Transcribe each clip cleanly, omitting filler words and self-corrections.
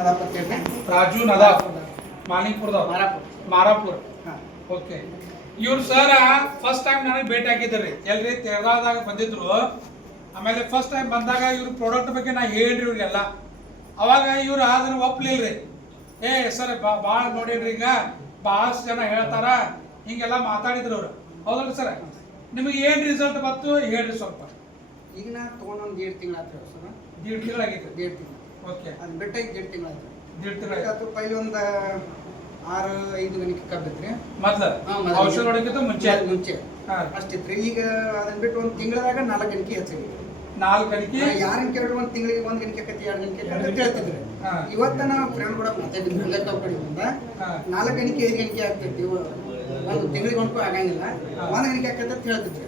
ನದಾಪುರ Raju ನದಾಪ್ ಮಾಲಿಂಗ್ಪುರದ Marapur. Okay, ಇವ್ರು sir first time ನನಗೆ ಭೇಟಿ ಆಗಿದ್ರಿ ಎಲ್ರಿ ತೆರದಾದಾಗ ಬಂದಿದ್ರು. ಆಮೇಲೆ ಫಸ್ಟ್ ಟೈಮ್ ಬಂದಾಗ ಇವ್ರ ಪ್ರಾಡಕ್ಟ್ ಬಗ್ಗೆ ನಾ ಹೇಳ್ರಿ ಇವ್ರಿಗೆಲ್ಲ. ಅವಾಗ ಇವ್ರು ಅದನ್ನ ಒಪ್ಲಿಲ್ರಿ. ಸರ್ ಭಾಳ ನೋಡಿದ್ರಿ, ಈಗ ಭಾಳಷ್ಟು ಜನ ಹೇಳ್ತಾರ ಹಿಂಗೆಲ್ಲ ಮಾತಾಡಿದ್ರು ಅವ್ರು. ಹೌದಲ್ರಿ ಸರ್? ನಿಮಗೆ ಏನು ರಿಸಲ್ಟ್ ಬಂತು ಹೇಳ್ರಿ ಸ್ವಲ್ಪ. ಈಗ ನಾ ತೊಗೊಂಡು ಒಂದು 1.5 ತಿಂಗಳು ಆಯ್ತು ಸರ್. 1.5 ತಿಂಗಳಾಗಿತ್ತು. 1.5 ತಿಂಗಳು. ಓಕೆ, ಅದು ಬಿಟ್ಟ 1.5 ತಿಂಗಳು ಆಯ್ತು. 1.5 ತಿಂಗಳಾಯ್ತು. ಪೈಲಿ ಒಂದು 6-5 ಗಣಿಕೆ ಕಬ್ಬಿತ್ರಿ ಮೊದ್ಲು ಔಷಧ ಹೊಡೋಕ್ಕಿಂತ ಮುಂಚೆ ಅಷ್ಟಿತ್ರಿ. ಈಗ ಅದನ್ನ ಬಿಟ್ಟು ಒಂದು ತಿಂಗಳದಾಗ 4 ಗಣಿಕೆ ಹೆಚ್ಚಾಗಿದೆ. 4 ಗಣಿಕೆ ಯಾರನ್ನ ಕೇಳಿದ್ರು ಒಂದು ತಿಂಗಳಿಗೆ 1 ಗಣಿಕೆ ಆಕತಿ 2 ಗಣಿಕೆ ಅಂತ ಹೇಳ್ತಿದ್ರಿ. ಇವತ್ತ ನಾವು ಫ್ರೆಂಡ್ ಕೂಡ ಮಾತಾಡಿದ್ವಿ ಲೆಕ್ಕ ಕಡೆಯಿಂದ 4 ಗಣಿಕೆ 5 ಗಣಿಕೆ ಆಗ್ತೈತಿ. ಒಂದು ತಿಂಗಳಿಗೆ ಒಂದು ಆಗಂಗಿಲ್ಲ, 1 ಗಣಿಕೆ ಆಕತಿ ಅಂತ ಹೇಳ್ತಿದ್ರಿ.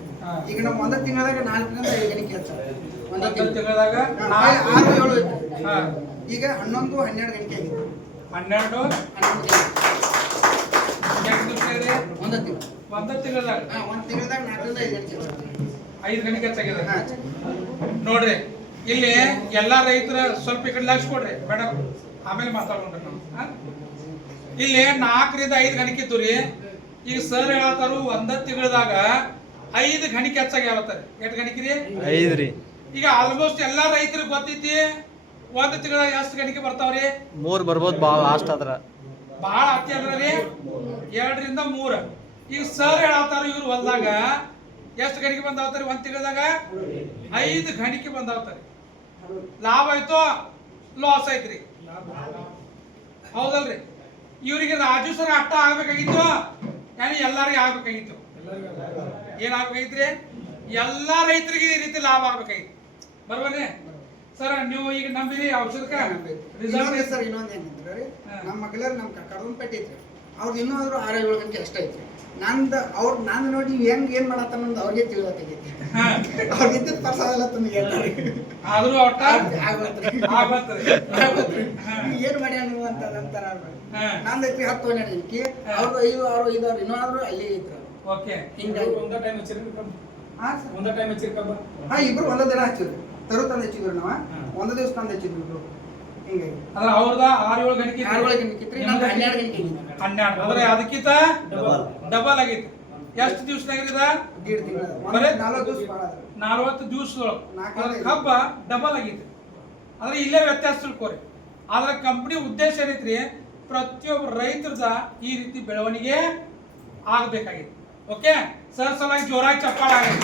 ಈಗ ನಾವು 1 ತಿಂಗಳದಾಗ 4ರಿಂದ 5 ಗಣಿಕೆ ಹೆಚ್ಚಾಗ. 1 ತಿಂಗಳದಾಗ 6-7 ಐತಿ. ಈಗ 11-12 ಗಣಿಕೆ ಆಗಿದೆ. 12 ಒಂದು ತಿಂಗಳದಾಗ 4ರಿಂದ 5 ಗಣಿಕೆ 5 ಗಣಿಕೆ ಹೆಚ್ಚಾಗಿದೆ. ನೋಡ್ರಿ, ಇಲ್ಲಿ ಎಲ್ಲಾ ರೈತರ ಸ್ವಲ್ಪ ಈ ಕಡೆ ಲಕ್ಷ ಕೊಡ್ರಿ ಮೇಡಮ್, ಆಮೇಲೆ ಮಾತಾಡೋಣ್ರಿ ನಾವು. ಇಲ್ಲಿ 4ರಿಂದ 5 ಗಣಿಕೆ ಇದ್ದು ರೀ. ಈಗ ಸರ್ ಹೇಳತ್ತಾರು 1 ತಿಂಗಳದಾಗ 5 ಗಣಿಕೆ ಹೆಚ್ಚಾಗಿ ಹೇಳ್ತಾರೆ. ಎಷ್ಟು ಗಣಿಕೆ ರೀ? 5 ರೀ. ಈಗ ಆಲ್ಮೋಸ್ಟ್ ಎಲ್ಲಾ ರೈತರಿಗೆ ಗೊತ್ತೈತಿ 1 ತಿಂಗಳದಾಗ ಎಷ್ಟು ಗಣಿಕೆ ಬರ್ತಾವ್ರಿ? 3 ಬರ್ಬೋದು. ಬಹಳ ಅತಿ ಅದ್ರ ರೀ 2ರಿಂದ 3. ಈಗ ಸರ್ ಹೇಳತ್ತಾರ ಇವ್ರು ಹೊಲ್ದಾಗ ಎಷ್ಟು ಗಣಿಕೆ ಬಂದಾವ್ತಾರಿ? 1 ತಿಂಗಳದಾಗ 5 ಗಣಿಕೆ ಬಂದಾವ್ತಾರಿ. ಲಾಭ ಆಯ್ತು, ಲಾಸ್ ಐತ್ರಿ. ಹೌದಲ್ರಿ? ಇವ್ರಿಗೆ ರಾಜು ಸರ್ ಅಟ್ಟ ಆಗ್ಬೇಕಾಗಿತ್ತು, ಎಲ್ಲಾರಿಗೆ ಆಗ್ಬೇಕಾಗಿತ್ತು. ಏನ್ ಆಗ್ಬೇಕಾಗಿತ್ರಿ? ಎಲ್ಲಾ ರೈತರಿಗೆ ಈ ರೀತಿ ಲಾಭ ಆಗ್ಬೇಕಾಗಿತ್ತು. ಬರೋಬರ್ರಿ ಸರ್? ನೀವು ಈಗ ನಂಬಿರಿ ಔಷಧಕ್ಕೆ ರಿಸಲ್ಟ್ ಸರ್. ಇನ್ನೊಂದು ಏನಂದ್ರೆ ನಮ್ಮ ಮಗಳರ್ ನಮ್ಮ ಕಡದೊಂದು ಪೆಟ್ಟಿ ಐತ್ರಿ. ಅವ್ರದ್ದು ಇನ್ನೂ ಆದ್ರೂ 6-7 ಗಂಟೆ ಅಷ್ಟ ಐತ್ರಿ. ನಾನು ನೋಡಿ ಹೆಂಗ್ ಏನ್ ಮಾಡತ್ತ ನಮ್ದು ಅವ್ರಿಗೆ ತಿಳಿದೈತಿ. ಅವ್ರಿಗೆ ಇದ್ದಿದ್ದು ಪರ್ಸಲ್ಲ ತಮಗೆ ಆದ್ರೂ ಒಟ್ಟ ಏನ್ ಮಾಡ್ಯಾನ ಅಂತ ನಂತರ ನಂದು ಐತ್ರಿ 10-12 ಗಂಟೆ. ಅವ್ರದ್ದು 5-6 ಇನ್ನೂ ಆದ್ರೂ ಅಲ್ಲಿ ಐತ್ರಿ. ಓಕೆ, ಹಿಂಗಾಗಿ ಇಬ್ರು ಒಂದೇ ದಿನ ಹಚ್ಚಿದ್ರು. ತಂದು ಹಚ್ಚಿದ್ರು. ನಾವು ಒಂದೇ ದಿವಸ ತಂದು ಹಚ್ಚಿದ್ರು ಇಬ್ರು. ಹಿಂಗಾಗಿ ಅವ್ರದ 6-7 ಗಣಿಕೆ 6 ಗಣಿಕೆ ಇತ್ತು. 12 ಗಣಿಕೆ 12 ಅಂದ್ರೆ ಅದಕ್ಕಿಂತ ಡಬಲ್ ಆಗೈತಿ. ಎಷ್ಟು ದಿವಸದಾಗ 1.5 ತಿಂಗಳು 40 ದಿವಸದೊಳಗೆ ಕಬ್ಬ ಡಬಲ್ ಆಗೈತಿ. ಅಂದ್ರೆ ಇಲ್ಲೇ ವ್ಯತ್ಯಾಸ ತಿಳ್ಕೋರಿ. ಆದ್ರೆ ಕಂಪನಿ ಉದ್ದೇಶ ಏನೈತ್ರಿ? ಪ್ರತಿಯೊಬ್ಬ ರೈತರದ ಈ ರೀತಿ ಬೆಳವಣಿಗೆ ಆಗ್ಬೇಕಾಗಿತ್ತು. ಓಕೆ ಸರ್, ಸಲುವಾಗಿ ಜೋರಾಗಿ ಚಪ್ಪಾಳೆ.